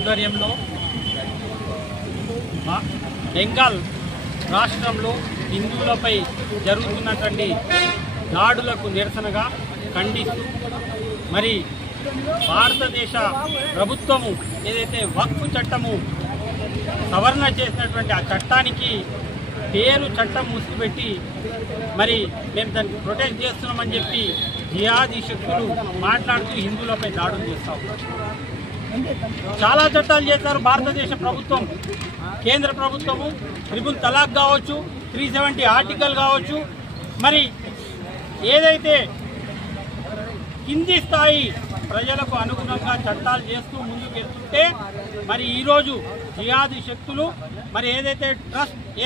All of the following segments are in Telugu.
ఆధ్వర్యంలో బెంగాల్ రాష్ట్రంలో హిందువులపై జరుగుతున్నటువంటి దాడులకు నిరసనగా ఖండిస్తూ మరి భారతదేశ ప్రభుత్వము ఏదైతే వక్ఫ్ చట్టము సవరణ చేసినటువంటి ఆ చట్టానికి పేరు చట్టం ముసుగుపెట్టి మరి మేము దాన్ని ప్రొటెక్ట్ చేస్తున్నామని చెప్పి జిహాదీ శక్తులు మాట్లాడుతూ హిందువులపై దాడులు చేస్తూ ఉన్నారు. చాలా చట్టాలు చేశారు భారతదేశ ప్రభుత్వం, కేంద్ర ప్రభుత్వము. ట్రిపుల్ తలాక్ కావచ్చు, 370 ఆర్టికల్ కావచ్చు, మరి ఏదైతే కింది స్థాయి ప్రజలకు అనుగుణంగా చట్టాలు చేస్తూ ముందుకు వెళ్తుంటే మరి ఈరోజు జిహాదీ శక్తులు మరి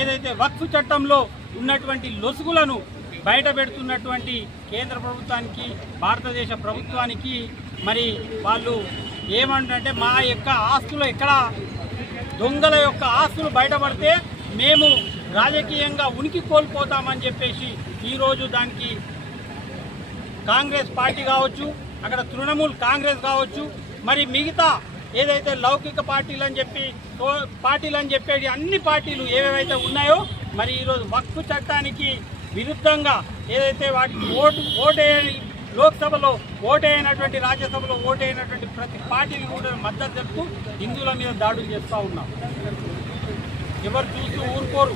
ఏదైతే వక్ఫ్ చట్టంలో ఉన్నటువంటి లొసుగులను బయట పెడుతున్నటువంటి కేంద్ర ప్రభుత్వానికి, భారతదేశ ప్రభుత్వానికి మరి వాళ్ళు ఏమంటే మా యొక్క ఆస్తులు ఎక్కడ దొంగల యొక్క ఆస్తులు బయటపడితే మేము రాజకీయంగా ఉనికి కోల్పోతామని చెప్పేసి ఈరోజు దానికి కాంగ్రెస్ పార్టీ కావచ్చు, అక్కడ తృణమూల్ కాంగ్రెస్ కావచ్చు, మరి మిగతా ఏదైతే లౌకిక పార్టీలని చెప్పేది అన్ని పార్టీలు ఏవేవైతే ఉన్నాయో మరి ఈరోజు వక్ఫ్ చట్టానికి విరుద్ధంగా ఏదైతే వాటికి ఓటే లోక్సభలో ఓటైనటువంటి, రాజ్యసభలో ఓటైనటువంటి ప్రతి పార్టీని కూడా మద్దతు తెలుపుతూ హిందువుల మీద దాడులు చేస్తూ ఉన్నాం. ఎవరు చూస్తూ ఊరుకోరు.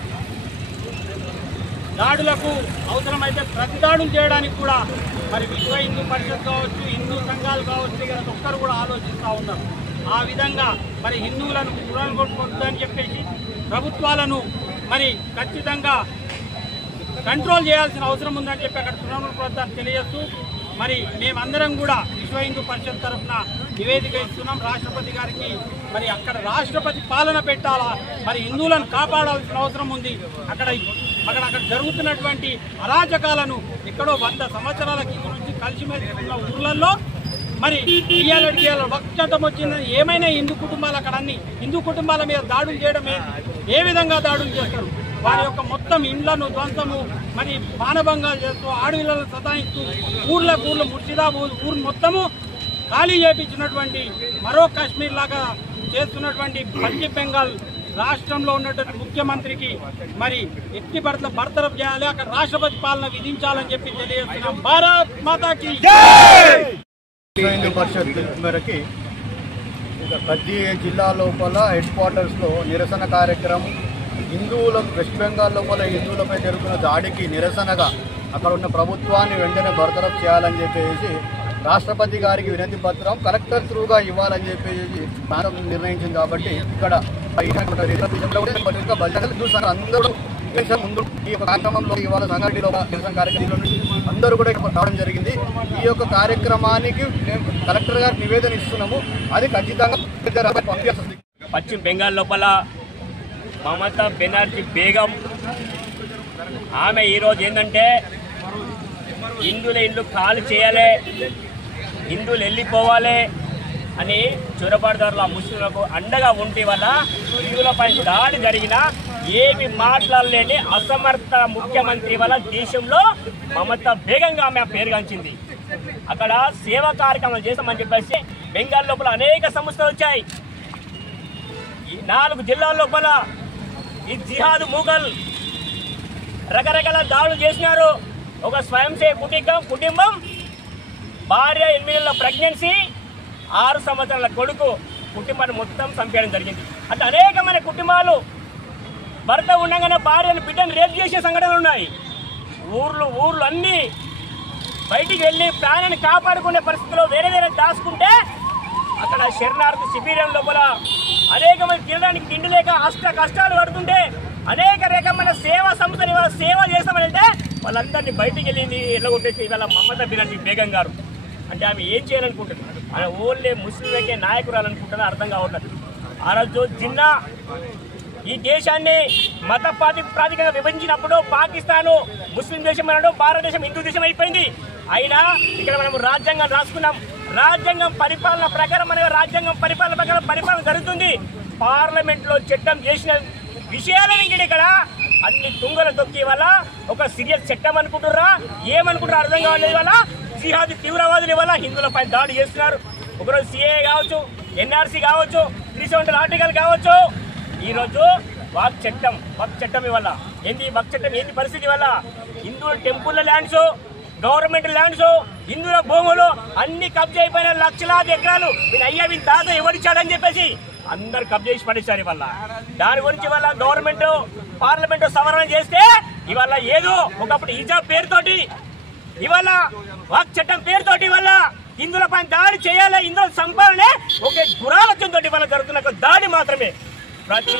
దాడులకు అవసరమైతే ప్రతి దాడులు చేయడానికి కూడా మరి విశ్వ హిందూ పరిషత్ కావచ్చు, హిందూ సంఘాలు కావచ్చు, ప్రతి ఒక్కరు కూడా ఆలోచిస్తూ ఉన్నారు. ఆ విధంగా మరి హిందువులను కూడగొట్టొద్దని చెప్పేసి ప్రభుత్వాలను మరి ఖచ్చితంగా కంట్రోల్ చేయాల్సిన అవసరం ఉందని చెప్పి అక్కడ తృణమూల్ ప్రభుత్వాన్ని తెలియజేస్తూ మరి మేమందరం కూడా విశ్వ హిందూ పరిషత్ తరఫున నివేదిక ఇస్తున్నాం రాష్ట్రపతి గారికి. మరి అక్కడ రాష్ట్రపతి పాలన పెట్టాలా, మరి హిందువులను కాపాడాల్సిన అవసరం ఉంది. అక్కడ జరుగుతున్నటువంటి అరాచకాలను ఎక్కడో 100 సంవత్సరాల కింద నుంచి కలిసిమెలిసి ఉన్న ఊర్లలో మరి ఇయ్యాల వక్ఫ్ చట్టం వచ్చిందని ఏమైనా హిందూ కుటుంబాలు అక్కడ అన్ని హిందూ కుటుంబాల మీద దాడులు చేయడం ఏ విధంగా దాడులు చేస్తారు? వారి యొక్క మొత్తం ఇండ్లను ధ్వంసము, మరి మానభంగాలు చేస్తూ, ఆడపిల్లలను సతాయిస్తూ, ఊర్లకు ముర్షిదాబాద్ ఊరు మొత్తము ఖాళీ చేయించినటువంటి మరో కాశ్మీర్ లాగా చేస్తున్నటువంటి పశ్చిమ బెంగాల్ రాష్ట్రంలో ఉన్నటువంటి ముఖ్యమంత్రికి మరి ఎట్టి బర్తరఫ్ చేయాలి, అక్కడ రాష్ట్రపతి పాలన విధించాలని చెప్పి తెలియజేస్తున్నాం. భారత్ మాతాకి హిందూ పరిషత్ మేరకి ప్రతి జిల్లా లోపల హెడ్ క్వార్టర్స్లో నిరసన కార్యక్రమం, హిందువులకు వెస్ట్ బెంగాల్ లోపల హిందువులపై జరుగుతున్న దాడికి నిరసనగా అక్కడ ఉన్న ప్రభుత్వాన్ని వెంటనే బర్తరఫ్ చేయాలని చెప్పేసి రాష్ట్రపతి గారికి వినతి పత్రం కలెక్టర్ త్రూగా ఇవ్వాలని చెప్పేసి నిర్ణయించింది. కాబట్టి ఇక్కడ అందరూ ముందు ఈ యొక్క కార్యక్రమంలో ఇవాళ సంగారెడ్డిలో నిరసన కార్యక్రమంలో అందరూ కూడా రావడం జరిగింది. ఈ యొక్క కార్యక్రమానికి మేము కలెక్టర్ గారికి నివేదన ఇస్తున్నాము, అది ఖచ్చితంగా పంపిస్తుంది. పశ్చిమ బెంగాల్ లోపల మమతా బెనర్జీ బేగం ఆమె ఈరోజు ఏంటంటే హిందువుల ఇల్లు ఖాళీ చేయాలి, హిందువులు వెళ్ళిపోవాలి అని చొరబాటుదారుల ముస్లింలకు అండగా ఉంటే వల్ల హిందువులపై దాడి జరిగిన ఏమి మాట్లాడలేని అసమర్థ ముఖ్యమంత్రి వల్ల దేశంలో మమతా బేగంగా ఆమె పేరుగాంచింది. అక్కడ సేవా కార్యక్రమాలు చేస్తామని చెప్పేసి బెంగాల్ లోపల అనేక సంస్థలు వచ్చాయి. ఈ 4 జిల్లాల లోపల ఈ జిహాద్ ముఘల్ రకరకాల దాడులు చేసినారు. ఒక స్వయం సేవక కుటుంబం భార్య 8 నెలల ప్రెగ్నెన్సీ, 6 సంవత్సరాల కొడుకు కుటుంబాన్ని మొత్తం చంపేయడం జరిగింది. అంటే అనేకమైన కుటుంబాలు భర్త ఉండగానే భార్యను బిడ్డను రేపు చేసే సంఘటనలు ఉన్నాయి. ఊర్లు అన్నీ బయటికి వెళ్ళి ప్రాణాన్ని కాపాడుకునే పరిస్థితిలో వేరే దాచుకుంటే అక్కడ శరణార్థి శిబిరం లోపల అనేకమంది తినడానికి తిండి లేక కష్టాలు పడుతుంటే అనేక రకమైన సేవా సంస్థలు ఇవాళ సేవ చేస్తామని వెళ్తే వాళ్ళందరినీ బయటికి వెళ్ళింది ఎల్లగొట్టేసి ఇవాళ మమతా బెనర్జీ బేగం గారు. అంటే ఆమె ఏం చేయాలనుకుంటుంది? ఆమె ఓన్లీ ముస్లింలకే నాయకురాలనుకుంటుందని అర్థం కావట్లేదు. ఆ రోజు జిన్నా ఈ దేశాన్ని మత ప్రాతిపదికగా విభజించినప్పుడు పాకిస్తాను ముస్లిం దేశం అనడం, భారతదేశం హిందూ దేశం అయిపోయింది. అయినా ఇక్కడ మనం రాజ్యాంగం రాసుకున్నాం. రాజ్యాంగం పరిపాలన ప్రకారం రాజ్యాంగం పరిపాలన జరుగుతుంది. పార్లమెంట్లో చట్టం చేసిన విషయాలని ఇక్కడ అన్ని తుంగలు తొక్కి వల్ల ఒక సీరియస్ చట్టం అనుకుంటున్నారా, ఏమనుకుంటారా అర్థం కావలేదు. వల్ల జిహాదీ తీవ్రవాదుల వల్ల హిందువులపై దాడి చేస్తున్నారు. ఒకరోజు సిఏ కావచ్చు, ఎన్ఆర్సీ కావచ్చు, 370 ఆర్టికల్ కావచ్చు. ఈరోజు వాక్ చట్టం ఇవాళ ఏంది? వాక్ చట్టం ఏంది పరిస్థితి? వల్ల Hindu temple lands, government lands, హిందువుల భూములు అన్ని కబ్జా అయిపోయిన లక్షలాది ఎకరాలు వీళ్ళ తాత ఎవరిచ్చాడని చెప్పేసి అందరు కబ్జా చేసి పడేశారు. ఇవాళ దాని గురించి ఇవాళ గవర్నమెంట్ పార్లమెంట్ సవరణ చేస్తే ఇవాళ ఏదో ఒకప్పుడు హిజాబ్ పేరుతోటి, ఇవాళ వాక్ చట్టం పేరుతోటి ఇవాళ హిందువులపై దాడి చేయాలి, హిందువుల సంపాదనే ఒక దురాలోచనతో ఇవాళ జరుగుతున్న దాడి మాత్రమే. ప్రతి